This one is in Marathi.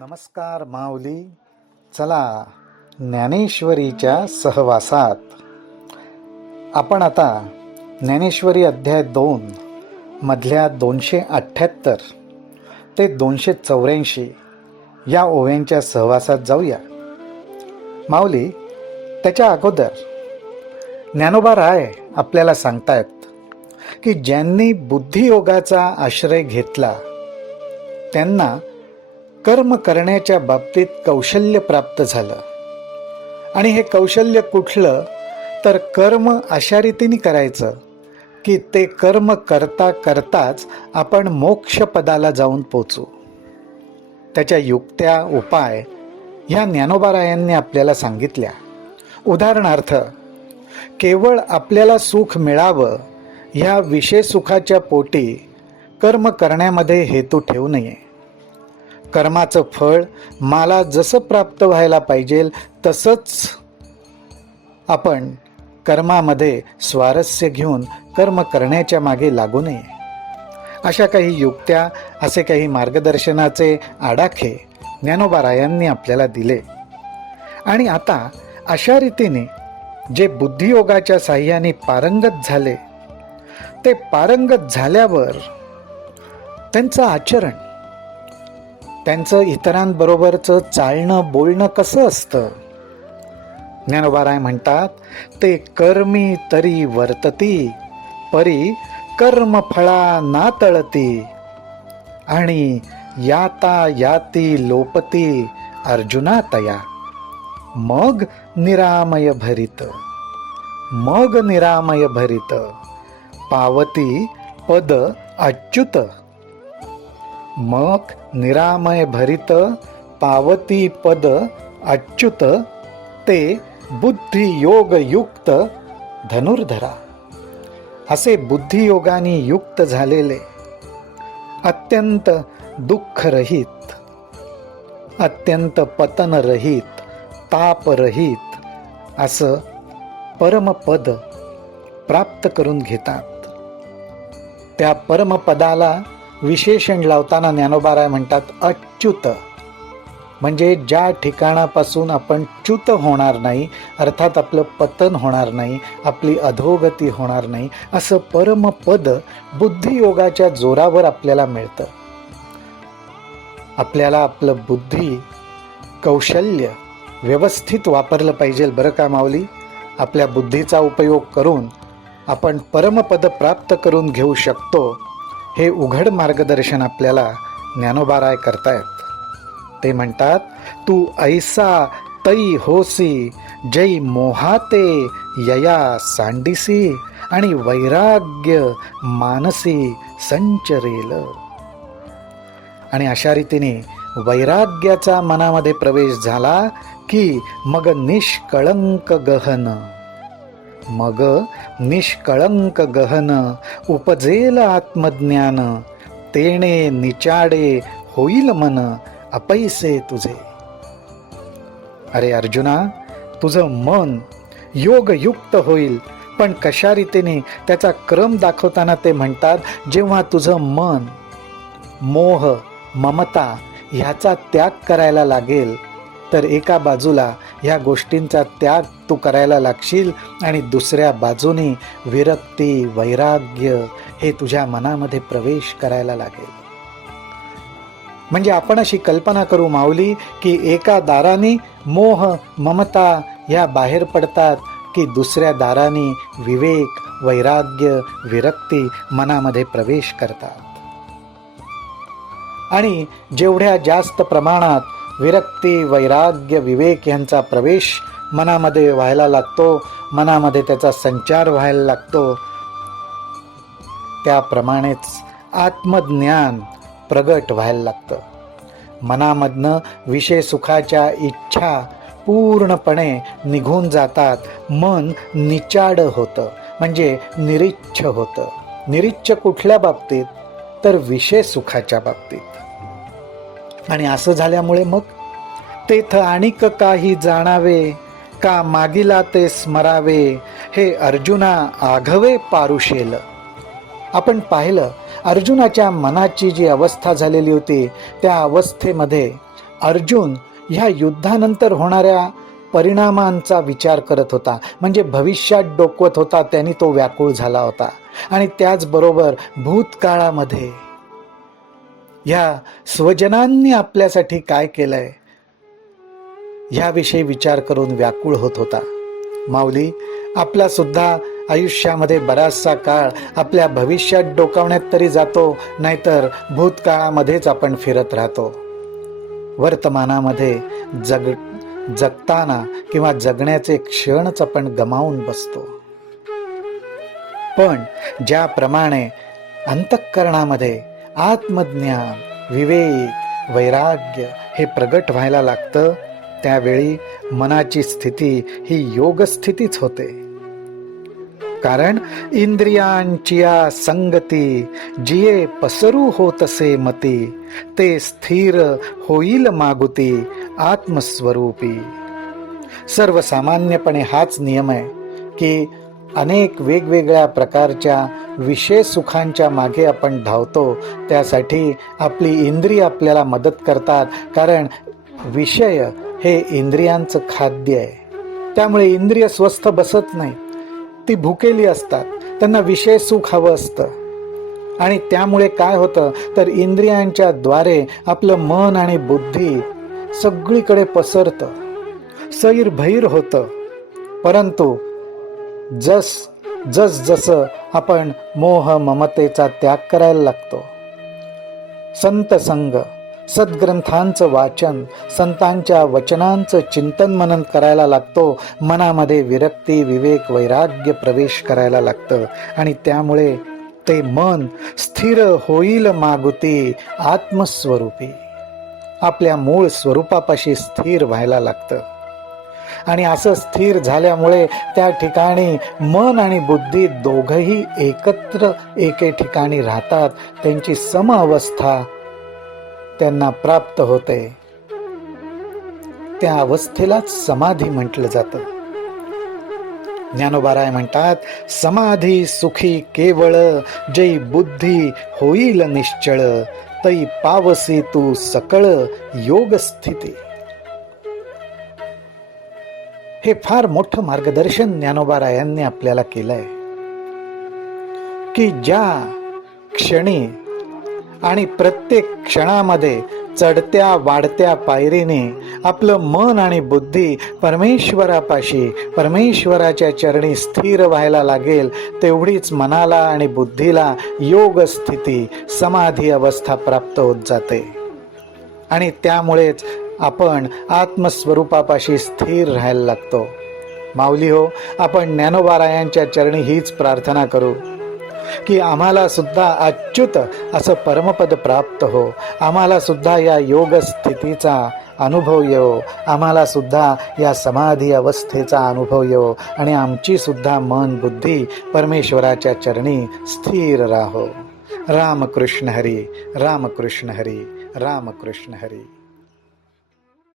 नमस्कार माऊली. चला, ज्ञानेश्वरीच्या सहवासात आपण आता ज्ञानेश्वरी अध्याय 2 मधल्या 278 ते 284 या ओव्यांच्या सहवासात जाऊया. माऊली, त्याच्या अगोदर ज्ञानोबा राय आपल्याला सांगतायत की ज्यांनी बुद्धियोगाचा आश्रय घेतला त्यांना कर्म करण्याच्या बाबतीत कौशल्य प्राप्त झालं. आणि हे कौशल्य कुठलं तर कर्म अशा रीतीने करायचं की ते कर्म करता करताच आपण मोक्षपदाला जाऊन पोचू. त्याच्या युक्त्या उपाय ह्या ज्ञानोबारायांनी आपल्याला सांगितल्या. उदाहरणार्थ, केवळ आपल्याला सुख मिळावं ह्या विषय सुखाच्या पोटी कर्म करण्यामध्ये हेतू ठेवू नये. कर्माचं फळ मला जसं प्राप्त व्हायला पाहिजे तसंच आपण कर्मामध्ये स्वारस्य घेऊन कर्म करण्याच्या मागे लागू नये. अशा काही युक्त्या, असे काही मार्गदर्शनाचे आडाखे ज्ञानोबारायांनी आपल्याला दिले. आणि आता अशा रीतीने जे बुद्धियोगाच्या साह्याने पारंगत झाले ते पारंगत झाल्यावर त्यांचं आचरण, त्यांचं इतरांबरोबरचं चालणं बोलणं कसं असतं. ज्ञानोबाराय म्हणतात, ते कर्मी तरी वर्तती परी कर्मफळा ना तळती आणि याता याती लोपती अर्जुना तया मग निरामय भरित पावती पद अच्युत. मग निरामय भरित पावती पद अच्युत ते बुद्धियोग युक्त धनुर्धरा. असे बुद्धियोगाने युक्त झालेले, अत्यंत दुःखरहित, अत्यंत पतनरहित, तापरहित असं परमपद प्राप्त करून घेतात. त्या परमपदाला विशेषण लावताना ज्ञानोबाराय म्हणतात अच्युत, म्हणजे ज्या ठिकाणापासून आपण च्युत होणार नाही, अर्थात आपलं पतन होणार नाही, आपली अधोगती होणार नाही, असं परमपद बुद्धियोगाच्या जोरावर आपल्याला मिळतं. आपल्याला आपलं बुद्धी कौशल्य व्यवस्थित वापरलं पाहिजे बरं का माऊली. आपल्या बुद्धीचा उपयोग करून आपण परमपद प्राप्त करून घेऊ शकतो, हे उघड मार्गदर्शन आपल्याला ज्ञानोबाराय करतायत. ते म्हणतात, तू ऐसा तै होसी जै मोहाते यया सांडिसी आणि वैराग्य मानसी संचरेल. आणि अशा रीतीने वैराग्याचा मनामध्ये प्रवेश झाला की मग निष्कळंक गहन उपजेल आत्मज्ञान तेणे निचाडे होईल मन अपैसे तुझे. अरे अर्जुना, तुझं मन योगयुक्त होईल. पण कशा रीतीने त्याचा क्रम दाखवताना ते म्हणतात, जेव्हा तुझं मन मोह ममता ह्याचा त्याग करायला लागेल तर एका बाजूला ह्या गोष्टींचा त्याग तू करायला लागशील आणि दुसऱ्या बाजूने विरक्ती वैराग्य हे तुझ्या मनामध्ये प्रवेश करायला लागेल. म्हणजे आपण अशी कल्पना करू माऊली की एका दाराने मोह ममता ह्या बाहेर पडतात की दुसऱ्या दाराने विवेक वैराग्य विरक्ती मनामध्ये प्रवेश करतात. आणि जेवढ्या जास्त प्रमाणात विरक्ती वैराग्य विवेक यांचा प्रवेश मनामध्ये व्हायला लागतो, मनामध्ये त्याचा संचार व्हायला लागतो, त्याप्रमाणेच आत्मज्ञान प्रगट व्हायला लागतं. मनामधनं विषय सुखाच्या इच्छा पूर्णपणे निघून जातात. मन निचाड होतं, म्हणजे निरिच्छ होतं. निरिच्छ कुठल्या बाबतीत तर विषय सुखाच्या बाबतीत. आणि असं झाल्यामुळे मग तेथ आणिक काही जाणावे का मागिला ते स्मरावे हे अर्जुना आघवे पारुशेल. आपण पाहिलं अर्जुनाच्या मनाची जी अवस्था झालेली होती त्या अवस्थेमध्ये अर्जुन ह्या युद्धानंतर होणाऱ्या परिणामांचा विचार करत होता, म्हणजे भविष्यात डोकवत होता. त्यांनी तो व्याकुळ झाला होता. आणि त्याचबरोबर भूतकाळामध्ये ह्या स्वजनांनी आपल्यासाठी काय केलंय ह्याविषयी विचार करून व्याकुळ होत होता. माऊली, आपला सुद्धा आयुष्यामध्ये बराचसा काळ आपल्या भविष्यात डोकावण्यात तरी जातो, नाहीतर भूतकाळामध्येच आपण फिरत राहतो. वर्तमानामध्ये जगताना किंवा जगण्याचे क्षणच आपण गमावून बसतो. पण ज्याप्रमाणे अंतःकरणामध्ये आत्मज्ञान, विवेक, वैराग्य हे प्रगट व्हायला लागतं, त्यावेळी मनाची स्थिती ही योग स्थितीच होते. कारण इंद्रियांची संगती जिये पसरू होतसे मती, ते स्थिर होईल मागुती आत्मस्वरूपी. सर्वसामान्यपणे हाच नियम आहे की अनेक वेगवेगळ्या प्रकारच्या विषय सुखांच्या मागे आपण धावतो. त्यासाठी आपली इंद्रिय आपल्याला मदत करतात, कारण विषय हे इंद्रियांचं खाद्य आहे. त्यामुळे इंद्रिय स्वस्थ बसत नाही, ती भुकेली असतात, त्यांना विषय सुख हवं असतं. आणि त्यामुळे काय होतं तर इंद्रियांच्या द्वारे आपलं मन आणि बुद्धी सगळीकडे पसरतं, सैरभैर होतं. परंतु जसं आपण मोह ममतेचा त्याग करायला लागतो, संत संग, सद्ग्रंथांचं वाचन, संतांच्या वचनांचं चिंतन मनन करायला लागतो, मनामध्ये विरक्ती, विवेक, वैराग्य प्रवेश करायला लागतं. आणि त्यामुळे ते मन स्थिर होईल मागुती आत्मस्वरूपी, आपल्या मूळ स्वरूपापाशी स्थिर व्हायला लागतं. आणि असं स्थिर झाल्यामुळे त्या ठिकाणी मन आणि बुद्धी दोघंही एकत्र एके ठिकाणी राहतात. त्यांची सम अवस्था त्यांना प्राप्त होते. त्या अवस्थेलाच समाधी म्हटलं जातं. ज्ञानोबाराय म्हणतात, समाधी सुखी केवळ, जै बुद्धी होईल निश्चळ, तै पावसी तू सकळ योग स्थिती. हे फार मोठं मार्गदर्शन ज्ञानोबारायांनी आपल्याला केलंय की ज्या क्षणी आणि प्रत्येक क्षणामध्ये चढत्या वाढत्या पायरीने आपलं मन आणि बुद्धी परमेश्वरापाशी, परमेश्वराच्या चरणी स्थिर व्हायला लागेल, तेवढीच मनाला आणि बुद्धीला योग स्थिती, समाधी अवस्था प्राप्त होत जाते. आणि त्यामुळेच आपण आत्मस्वरूपापाशी स्थिर राहायला लागतो. माऊली हो, आपण ज्ञानोबारायांच्या चरणी हीच प्रार्थना करू की आम्हाला सुद्धा अच्युत असं परमपद प्राप्त हो, आम्हाला सुद्धा या योग स्थितीचा अनुभव येवो, आम्हाला सुद्धा या समाधी अवस्थेचा अनुभव येवो, आणि आमची सुद्धा मन बुद्धी परमेश्वराच्या चरणी स्थिर राहो. रामकृष्ण हरी, रामकृष्ण हरी, रामकृष्ण हरी.